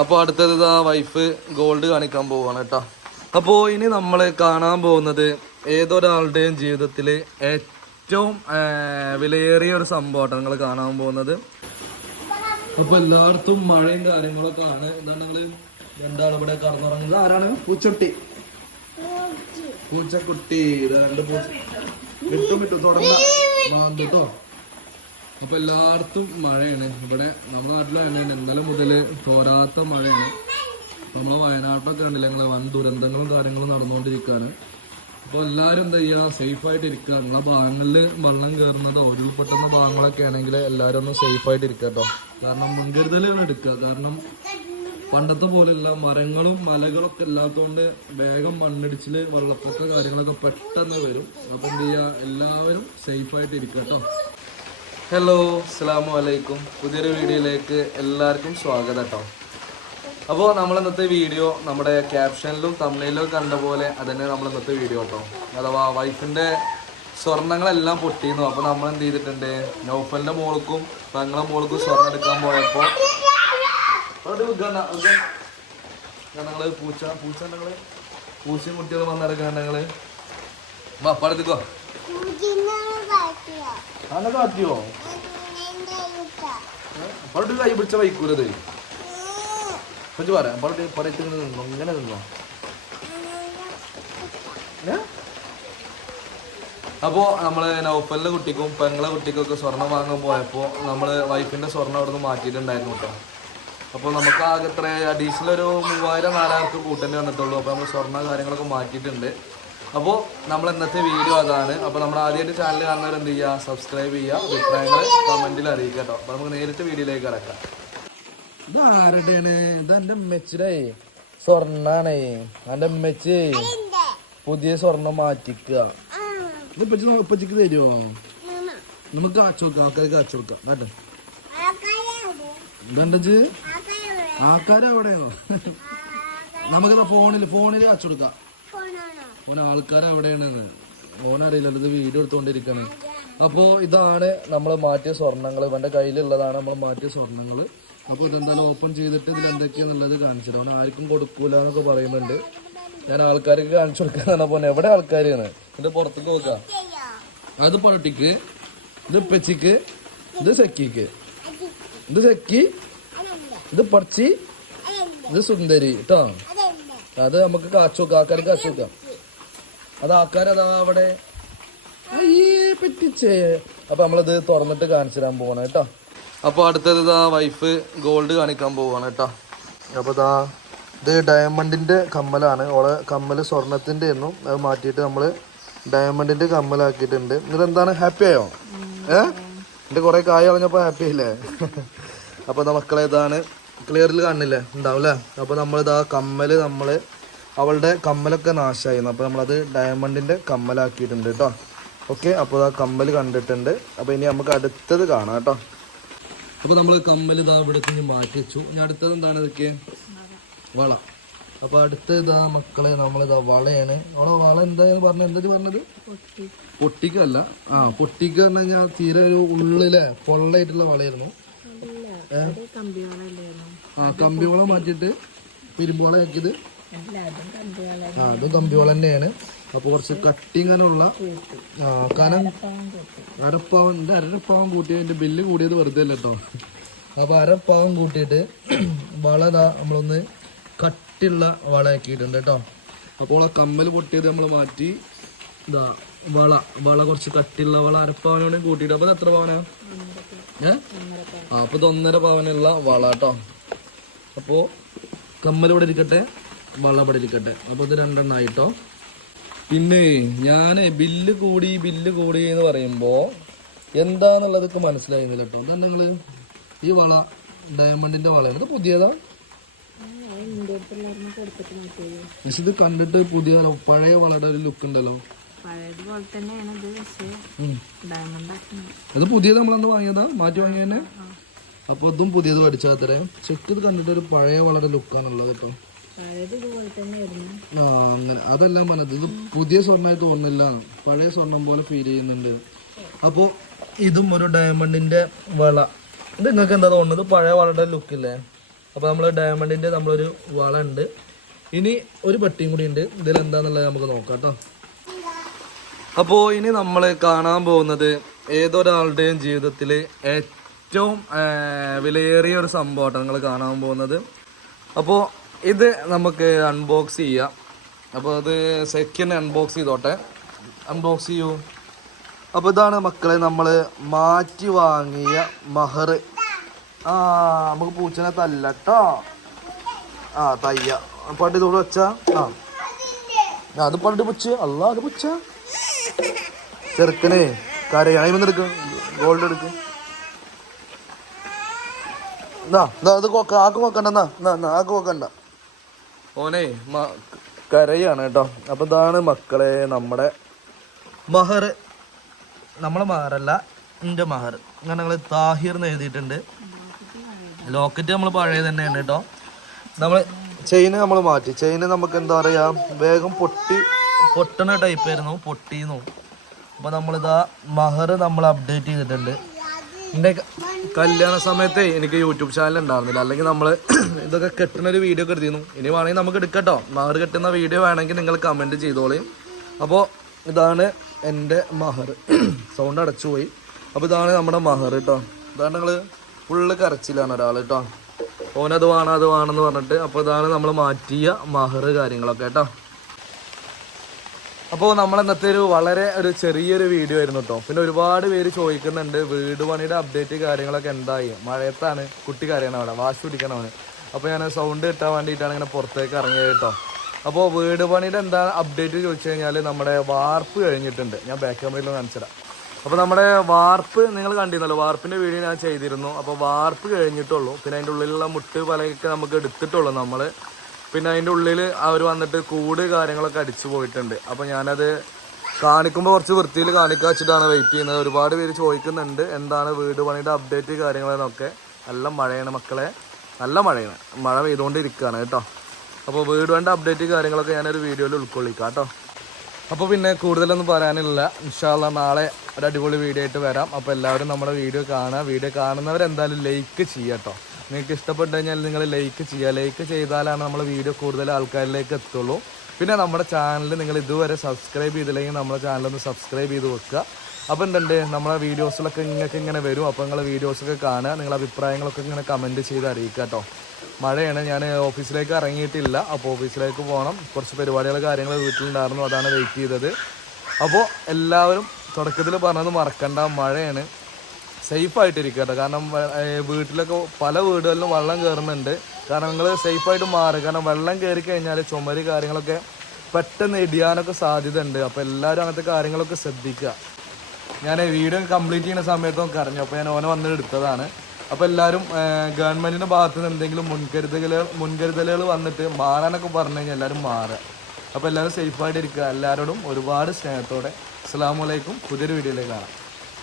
അപ്പോൾ അടുത്തത് ആ വൈഫ് ഗോൾഡ് കാണിക്കാൻ പോവാണ് കേട്ടോ. അപ്പോൾ ഇനി നമ്മൾ കാണാൻ പോകുന്നത് ഏതൊരാളുടെയും ജീവിതത്തിൽ ഏറ്റവും വിലയേറിയ ഒരു സംഭവമാണ് നിങ്ങൾ കാണാൻ പോകുന്നത്. അപ്പൊ എല്ലായിടത്തും മഴയും കാര്യങ്ങളൊക്കെ ആണ്. എന്താണ് നിങ്ങൾ രണ്ടാൾ ഇവിടെ കടന്നുറങ്ങുന്നത്? ആരാണ്? പൂച്ചട്ടി പൂച്ചക്കുട്ടി. ഇത് രണ്ട് പൂച്ച വിട്ടു വിട്ടു തുടങ്ങാം. കേട്ടോ അപ്പൊ എല്ലായിടത്തും മഴയാണ്. ഇവിടെ നമ്മുടെ നാട്ടിലാണ് ഇന്നലെ മുതൽ തോരാത്ത മഴയാണ്. നമ്മളെ വയനാട്ടിലൊക്കെ ഉണ്ടല്ലോ ഞങ്ങളെ വൻ ദുരന്തങ്ങളും കാര്യങ്ങളും നടന്നുകൊണ്ടിരിക്കുകയാണ് അപ്പോൾ എല്ലാവരും എന്താ ചെയ്യുക സേഫ് ആയിട്ട് ഇരിക്കുക നിങ്ങളെ ഭാഗങ്ങളിൽ വെള്ളം കയറുന്നതോ ഉരുൾപൊട്ടുന്ന ഭാഗങ്ങളൊക്കെ ആണെങ്കിൽ എല്ലാവരും ഒന്ന് സേഫ് ആയിട്ട് ഇരിക്കുക കേട്ടോ കാരണം മുൻകരുതലുകൾ എടുക്കുക. കാരണം പണ്ടത്തെ പോലെയല്ല മരങ്ങളും മലകളൊക്കെ ഇല്ലാത്തതുകൊണ്ട് വേഗം മണ്ണിടിച്ചിൽ വെള്ളപ്പൊക്ക കാര്യങ്ങളൊക്കെ പെട്ടെന്ന് വരും. അപ്പൊ എന്ത് ചെയ്യുക എല്ലാവരും സേഫ് ആയിട്ട് ഇരിക്കുക കേട്ടോ ഹലോ അസ്സാം അലൈക്കും പുതിയൊരു വീഡിയോയിലേക്ക് എല്ലാവർക്കും സ്വാഗതം കേട്ടോ അപ്പോൾ നമ്മൾ ഇന്നത്തെ വീഡിയോ നമ്മുടെ ക്യാപ്ഷനിലും തമിഴിലും കണ്ട പോലെ അതന്നെ നമ്മൾ ഇന്നത്തെ വീഡിയോ കേട്ടോ അഥവാ വൈഫിന്റെ സ്വർണങ്ങളെല്ലാം പൊട്ടിയിരുന്നു. അപ്പോൾ നമ്മൾ എന്ത് ചെയ്തിട്ടുണ്ട്? നൗഫലിന്റെ മോൾക്കും പെങ്ങളെ മോൾക്കും സ്വർണം എടുക്കാൻ പോയപ്പോൾ ഞങ്ങൾ പൂച്ച പൂച്ച ഞങ്ങൾ പൂച്ചയും കുട്ടികളും വന്നെടുക്കാൻ ഞങ്ങൾ അപ്പം പടത്തിക്കോ അങ്ങനെ കാറ്റിയോ പടത്ത് കൈ പിടിച്ച വൈക്കൂലത് കൊച്ചു പറയാം പടത്ത് പടത്ത് നിന്നോ ഇങ്ങനെ നിന്നോ? ഏ? അപ്പോ നമ്മൾ നൗഫലിന്റെ കുട്ടിക്കും ഒക്കെ സ്വർണം വാങ്ങാൻ പോയപ്പോ നമ്മൾ വൈഫിന്റെ സ്വർണം അവിടെ നിന്ന് മാറ്റിയിട്ടുണ്ടായിരുന്നു കേട്ടോ. അപ്പോൾ നമുക്ക് ആകെ എത്ര അഡീഷണൽ ഒരു മൂവായിരം നാലായിരം കൂട്ടേണ്ടി വന്നിട്ടുള്ളൂ. അപ്പോൾ നമ്മൾ സ്വർണ കാര്യങ്ങളൊക്കെ മാറ്റിയിട്ടുണ്ട്. അപ്പോൾ നമ്മൾ ഇന്നത്തെ വീഡിയോ അതാണ്. അപ്പോൾ നമ്മൾ ആദ്യമായിട്ട് ചാനൽ കാണുന്നവർ എന്ത് ചെയ്യുക സബ്സ്ക്രൈബ് ചെയ്യുക അഭിപ്രായങ്ങൾ കമന്റിൽ അറിയിക്കുക കേട്ടോ അപ്പോൾ നമുക്ക് നേരിട്ട് വീഡിയോയിലേക്ക് കിടക്കാം. ഇത് ആരുടെയാണ് ഇത് എന്റെ അമ്മച്ചിടേ സ്വർണാണേ. എന്റെ അമ്മച്ചി പുതിയ സ്വർണം മാറ്റിക്കുക ഇത് ഇപ്പച്ചി ഇപ്പച്ചിക്ക് തരുമോ നമുക്ക് കാച്ചു വെക്കാം ആൾക്കാർക്ക് കാച്ചു വെക്കാം കേട്ടോ. ഇതെന്തച്ച് ആൾക്കാരെവിടെയോ? നമുക്കത് ഫോണിൽ ഫോണിൽ കാച്ചു കൊടുക്കാം. ഓൻ ആൾക്കാർ എവിടെയാണെന്ന് ഓനറിയില്ലല്ലോ ഇത് വീഡിയോ എടുത്തുകൊണ്ടിരിക്കുകയാണ് അപ്പോൾ ഇതാണ് നമ്മൾ മാറ്റിയ സ്വർണങ്ങൾ ഇവന്റെ കയ്യിലുള്ളതാണ് നമ്മൾ മാറ്റിയ സ്വർണങ്ങൾ അപ്പോൾ ഇതെന്തായാലും ഓപ്പൺ ചെയ്തിട്ട് ഇതിൽ എന്തൊക്കെയാന്നുള്ളത് കാണിച്ചു അവൻ ആർക്കും കൊടുക്കൂല എന്നൊക്കെ പറയുന്നുണ്ട്. ഞാൻ ആൾക്കാർക്ക് കാണിച്ചു കൊടുക്കാന്ന് പറഞ്ഞ എവിടെ ആൾക്കാരാണ്? ഇത് പുറത്തേക്ക് നോക്കാം അത് പൊറട്ടിക്ക് ഇത് പെച്ചിക്ക് ഇത് സെക്കിക്ക്. ഇത് സെക്കി ഇത് പറിച്ചി ഇത് സുന്ദരി. കേട്ടോ അത് നമുക്ക് കാച്ചു നോക്കാം ആൾക്കാർക്ക് കാച്ചു നോക്കാം അത് ആൾക്കാരതാ അവിടെ? പറ്റിച്ചേ. അപ്പൊ നമ്മളത് തുറന്നിട്ട് കാണിച്ചു തരാൻ പോവാണ് കേട്ടോ. അപ്പൊ അടുത്തത് ഇതാ വൈഫ് ഗോൾഡ് കാണിക്കാൻ പോവാണ് കേട്ടോ. അപ്പൊ ഇതാ ഇത് ഡയമണ്ടിന്റെ കമ്മലാണ്. ഓളെ കമ്മൽ സ്വർണത്തിന്റെ ആയിരുന്നു അത് മാറ്റിയിട്ട് നമ്മൾ ഡയമണ്ടിന്റെ കമ്മലാക്കിയിട്ടുണ്ട്. എന്നിട്ട് എന്താണ് ഹാപ്പി ആയോ ഏ? എന്റെ കുറെ കായ കളഞ്ഞപ്പോ ഹാപ്പി ആയില്ലേ അപ്പൊ മക്കളെ ഇതാണ്. ക്ലിയറിൽ കാണില്ലേ? ഉണ്ടാവും അപ്പൊ നമ്മളിതാ കമ്മൽ നമ്മൾ അവളുടെ കമ്മലൊക്കെ നാശമായിരുന്നു അപ്പോൾ നമ്മളത് ഡയമണ്ടിന്റെ കമ്മലാക്കിയിട്ടുണ്ട് കേട്ടോ ഓക്കെ അപ്പോൾ ആ കമ്മൽ കണ്ടിട്ടുണ്ട്. അപ്പോൾ ഇനി നമുക്ക് അടുത്തത് കാണാം കേട്ടോ അപ്പോൾ നമ്മൾ കമ്മൽ ഇതാ ഇവിടെ നിന്ന് മാറ്റി വെച്ചു. ഇനി അടുത്തത് എന്താണ് ഇതൊക്കെ? വള. അപ്പോൾ അടുത്ത ഇതാ മക്കളെ നമ്മളിതാ വളയാണ്. അവളെ വള എന്തായാലും പറഞ്ഞത്? എന്താ പറഞ്ഞത്? പൊട്ടിക്കല്ല ആ പൊട്ടിക്ക എന്ന് കഴിഞ്ഞാൽ തീരെ ഒരു ഉള്ളിലെ പൊള്ളായിട്ടുള്ള വളയായിരുന്നു? ആ കമ്പിവള മാറ്റിയിട്ട് പിരിമ്പോള ആക്കിയത് ആ അത് കമ്പിവള തന്നെയാണ്. അപ്പൊ കുറച്ച് കട്ടിങ്ങനുള്ള കനം അരപ്പാവൻ അരപ്പാവം അരപ്പാവൻ കൂട്ടിയതിന്റെ ബില്ല് കൂടിയത് വെറുതെ അല്ല കേട്ടോ അപ്പൊ അരപ്പാവൻ കൂട്ടിയിട്ട് വളതാ നമ്മളൊന്ന് കട്ടിയുള്ള വളയാക്കിയിട്ടുണ്ട് കേട്ടോ അപ്പോൾ ആ കമ്മൽ പൊട്ടിയത് നമ്മൾ മാറ്റി ഇതാ വള വള കുറച്ച് കട്ടിയുള്ള വള അരപ്പാവനോടെ കൂട്ടിയിട്ട്. അപ്പൊ ഇത് എത്ര പവനാ? ഏ? ആ അപ്പൊ ഇത് ഒന്നര പവനുള്ള വള കേട്ടോ അപ്പോ കമ്മൽ ഇവിടെ ഇരിക്കട്ടെ. വള ഇവിടെ ഇരിക്കട്ടെ അപ്പൊ ഇത് രണ്ടെണ്ണായിട്ടോ? പിന്നെ ഞാൻ ബില്ല് കൂടി ബില്ല് കൂടി എന്ന് പറയുമ്പോ എന്താന്നുള്ളതൊക്കെ മനസ്സിലായിരുന്നില്ല കേട്ടോ. എന്താ നിങ്ങൾ? ഈ വള ഡയമണ്ടിന്റെ വളയാണ് ഇത് പുതിയതാ? പക്ഷെ ഇത് കണ്ടിട്ട് പുതിയ പഴയ വളയുടെ ഒരു ലുക്ക് ഉണ്ടല്ലോ. അത് പുതിയത് നമ്മളന്ന് വാങ്ങിയതാ? മാറ്റി വാങ്ങിയ തന്നെ അപ്പൊ ഇതും പുതിയത് പഠിച്ചാത്തരെ ചെക്ക് ഇത് കണ്ടിട്ട് ഒരു പഴയ വളരെ ലുക്കാണുള്ളത് കേട്ടോ. ആ അതെല്ലാം പറഞ്ഞത്. ഇത് പുതിയ സ്വർണമായി തോന്നുന്നില്ല. പഴയ സ്വർണം പോലെ ഫീൽ ചെയ്യുന്നുണ്ട്. അപ്പോൾ ഇതും ഒരു ഡയമണ്ടിന്റെ വള. ഇത് നിങ്ങൾക്ക് എന്താ തോന്നുന്നത്? പഴയ വളയുടെ ലുക്കില്ലേ അപ്പോൾ നമ്മൾ ഡയമണ്ടിന്റെ നമ്മളൊരു വള ഉണ്ട്. ഇനി ഒരു പെട്ടിയും കൂടി ഉണ്ട്. ഇതിൽ എന്താന്നുള്ളത് നമുക്ക് നോക്കാം കേട്ടോ. അപ്പോൾ ഇനി നമ്മൾ കാണാൻ പോകുന്നത് ഏതൊരാളുടെയും ജീവിതത്തിൽ ഏറ്റവും വിലയേറിയ ഒരു സംഭവമാണ് നിങ്ങൾ കാണാൻ പോകുന്നത്. അപ്പോൾ ഇത് നമുക്ക് അൺബോക്സ് ചെയ്യാം. അപ്പോൾ അത് സെക്കൻഡ് അൺബോക്സ് ചെയ്തോട്ടെ. അൺബോക്സ് ചെയ്യൂ. അപ്പോൾ ഇതാണ് മക്കളെ നമ്മൾ മാറ്റി വാങ്ങിയ മഹർ ആ നമുക്ക് പൂച്ചനെ തല്ലട്ടോ ആ തയ്യ. പണ്ട് ഇതോടെ വെച്ചാ? ആ. അത് പണ്ട് പുച്ച്. അല്ല അത് പുച്ച. ചെറുക്കനെ കരയായ്മ എടുക്ക്. ഗോൾഡ് എടുക്കും. എന്നാ എന്നാ അത് കൊക്ക ആക്ക് നോക്കണ്ട എന്നാ എന്നാ ആക്ക് നോക്കണ്ട ഓനെ കരയാണ് കേട്ടോ. അപ്പൊ ഇതാണ് മക്കളെ നമ്മുടെ മഹർ. നമ്മളെ മഹറല്ല എന്റെ മഹർ. അങ്ങനെ ഞങ്ങൾ താഹിർ എന്ന് എഴുതിയിട്ടുണ്ട്. ലോക്കറ്റ് നമ്മൾ പഴയ തന്നെയാണ് കേട്ടോ. നമ്മൾ ചെയിന് നമ്മൾ മാറ്റി. ചെയിന് നമുക്ക് എന്താ പറയാ വേഗം പൊട്ടി പൊട്ടണ ടൈപ്പ് ആയിരുന്നു പൊട്ടിന്നു അപ്പൊ നമ്മളിതാ മഹർ നമ്മൾ അപ്ഡേറ്റ് ചെയ്തിട്ടുണ്ട്. എന്റെ കല്യാണ സമയത്തെ എനിക്ക് യൂട്യൂബ് ചാനൽ ഉണ്ടായിരുന്നില്ല. അല്ലെങ്കിൽ നമ്മൾ ഇതൊക്കെ കെട്ടുന്ന ഒരു വീഡിയോ ഒക്കെ എടുത്തിരുന്നു. ഇനി വേണമെങ്കിൽ നമുക്ക് എടുക്കട്ടോ മഹർ കെട്ടുന്ന വീഡിയോ വേണമെങ്കിൽ നിങ്ങൾ കമന്റ് ചെയ്തോളി. അപ്പോൾ ഇതാണ് എന്റെ മഹർ. സൗണ്ട് അടച്ചു പോയി. അപ്പോൾ ഇതാണ് നമ്മുടെ മഹർ കേട്ടോ ഇതാണ് നിങ്ങൾ ഫുള്ള് കരച്ചിലാണ് ഒരാൾ കേട്ടോ ഓനത് വേണം അത് വേണമെന്ന് പറഞ്ഞിട്ട് അപ്പോൾ ഇതാണ് നമ്മൾ മാറ്റിയ മഹർ കാര്യങ്ങളൊക്കെ കേട്ടോ അപ്പോൾ നമ്മൾ ഇന്നത്തെ ഒരു വളരെ ഒരു ചെറിയൊരു വീഡിയോ ആയിരുന്നു കേട്ടോ പിന്നെ ഒരുപാട് പേര് ചോദിക്കുന്നുണ്ട് വീട് പണിയുടെ അപ്ഡേറ്റ് കാര്യങ്ങളൊക്കെ എന്തായി? മഴയത്താണ് കുട്ടി കരയണം അവിടെ വാശി പിടിക്കണം അവന്. അപ്പോൾ ഞാൻ സൗണ്ട് കിട്ടാൻ വേണ്ടിയിട്ടാണ് ഇങ്ങനെ പുറത്തേക്ക് ഇറങ്ങിയത് കേട്ടോ അപ്പോൾ വീട് പണിയുടെ എന്താ അപ്ഡേറ്റ് ചോദിച്ചു കഴിഞ്ഞാൽ നമ്മുടെ വാർപ്പ് കഴിഞ്ഞിട്ടുണ്ട്. ഞാൻ ബാക്ക് ക്യാമറയിൽ കാണിച്ചുതരാം അപ്പോൾ നമ്മുടെ വാർപ്പ് നിങ്ങൾ കണ്ടിരുന്നല്ലോ വാർപ്പിന്റെ വീഡിയോ ഞാൻ ചെയ്തിരുന്നു. അപ്പോൾ വാർപ്പ് കഴിഞ്ഞിട്ടുള്ളൂ. പിന്നെ അതിന്റെ ഉള്ളിലുള്ള മുട്ട് പലയൊക്കെ നമുക്ക് എടുത്തിട്ടുള്ളൂ നമ്മൾ പിന്നെ അതിന്റെ ഉള്ളിൽ അവർ വന്നിട്ട് കൂട് കാര്യങ്ങളൊക്കെ അടിച്ചു പോയിട്ടുണ്ട്. അപ്പോൾ ഞാനത് കാണിക്കുമ്പോൾ കുറച്ച് വൃത്തിയിൽ കാണിക്കാൻ വെച്ചിട്ടാണ് വെയിറ്റ് ചെയ്യുന്നത്. ഒരുപാട് പേര് ചോദിക്കുന്നുണ്ട് എന്താണ് വീട് പണിയുടെ അപ്ഡേറ്റ് കാര്യങ്ങളെന്നൊക്കെ. നല്ല മഴയാണ് മക്കളെ. നല്ല മഴയാണ്. മഴ പെയ്തുകൊണ്ടിരിക്കുകയാണ് കേട്ടോ. അപ്പോൾ വീട് വേണ്ട അപ്ഡേറ്റ് കാര്യങ്ങളൊക്കെ ഞാനൊരു വീഡിയോയിൽ ഉൾക്കൊള്ളിക്കാം കേട്ടോ. അപ്പോൾ പിന്നെ കൂടുതലൊന്നും പറയാനില്ല. ഇൻഷാല്ല നാളെ ഒരു അടിപൊളി വീഡിയോ ആയിട്ട് വരാം. അപ്പോൾ എല്ലാവരും നമ്മുടെ വീഡിയോ കാണുക. വീഡിയോ കാണുന്നവരെന്തായാലും ലൈക്ക് ചെയ്യാം കേട്ടോ. നിങ്ങൾക്ക് ഇഷ്ടപ്പെട്ട് കഴിഞ്ഞാൽ നിങ്ങൾ ലൈക്ക് ചെയ്യുക. ലൈക്ക് ചെയ്താലാണ് നമ്മൾ വീഡിയോ കൂടുതൽ ആൾക്കാരിലേക്ക് എത്തുള്ളൂ. പിന്നെ നമ്മുടെ ചാനൽ നിങ്ങൾ ഇതുവരെ സബ്സ്ക്രൈബ് ചെയ്തില്ലെങ്കിൽ നമ്മുടെ ചാനൽ ഒന്ന് സബ്സ്ക്രൈബ് ചെയ്ത് വെക്കുക. അപ്പോൾ എന്തുണ്ട്? നമ്മളെ വീഡിയോസിലൊക്കെ നിങ്ങൾക്ക് ഇങ്ങനെ വരും. അപ്പോൾ നിങ്ങൾ വീഡിയോസൊക്കെ കാണുക. നിങ്ങളുടെ അഭിപ്രായങ്ങളൊക്കെ ഇങ്ങനെ കമന്റ് ചെയ്ത് അറിയിക്കുക കേട്ടോ. മഴയാണ്. ഞാൻ ഓഫീസിലേക്ക് ഇറങ്ങിയിട്ടില്ല. അപ്പോൾ ഓഫീസിലേക്ക് പോകണം. കുറച്ച് പരിപാടികൾ കാര്യങ്ങൾ വീട്ടിലുണ്ടായിരുന്നു. അതാണ് വെയിറ്റ് ചെയ്തത്. അപ്പോൾ എല്ലാവരും തുടക്കത്തിൽ പറഞ്ഞത് മറക്കണ്ട. മഴയാണ്. സേഫായിട്ടിരിക്കുക കേട്ടോ കാരണം വീട്ടിലൊക്കെ പല വീടുകളിലും വെള്ളം കയറുന്നുണ്ട് കാരണം നിങ്ങൾ സേഫ് ആയിട്ട് മാറുക. കാരണം വെള്ളം കയറി കഴിഞ്ഞാൽ ചുമര് കാര്യങ്ങളൊക്കെ പെട്ടെന്ന് ഇടിയാനൊക്കെ സാധ്യത ഉണ്ട് അപ്പോൾ എല്ലാവരും അങ്ങനത്തെ കാര്യങ്ങളൊക്കെ ശ്രദ്ധിക്കുക. ഞാൻ വീഡിയോ കംപ്ലീറ്റ് ചെയ്യുന്ന സമയത്തൊക്കെ കരഞ്ഞു. അപ്പോൾ ഞാൻ ഓനെ വന്നിട്ട് എടുത്തതാണ്. അപ്പോൾ എല്ലാവരും ഗവൺമെന്റിന്റെ ഭാഗത്ത് നിന്ന് എന്തെങ്കിലും മുൻകരുതലുകൾ മുൻകരുതലുകൾ വന്നിട്ട് മാറാനൊക്കെ പറഞ്ഞു കഴിഞ്ഞാൽ എല്ലാവരും മാറുക. അപ്പോൾ എല്ലാവരും സേഫായിട്ട് ഇരിക്കുക. എല്ലാവരോടും ഒരുപാട് സ്നേഹത്തോടെ. അസ്സാം വലൈക്കും പുതിയൊരു വീഡിയോയിലേക്ക് കാണാം.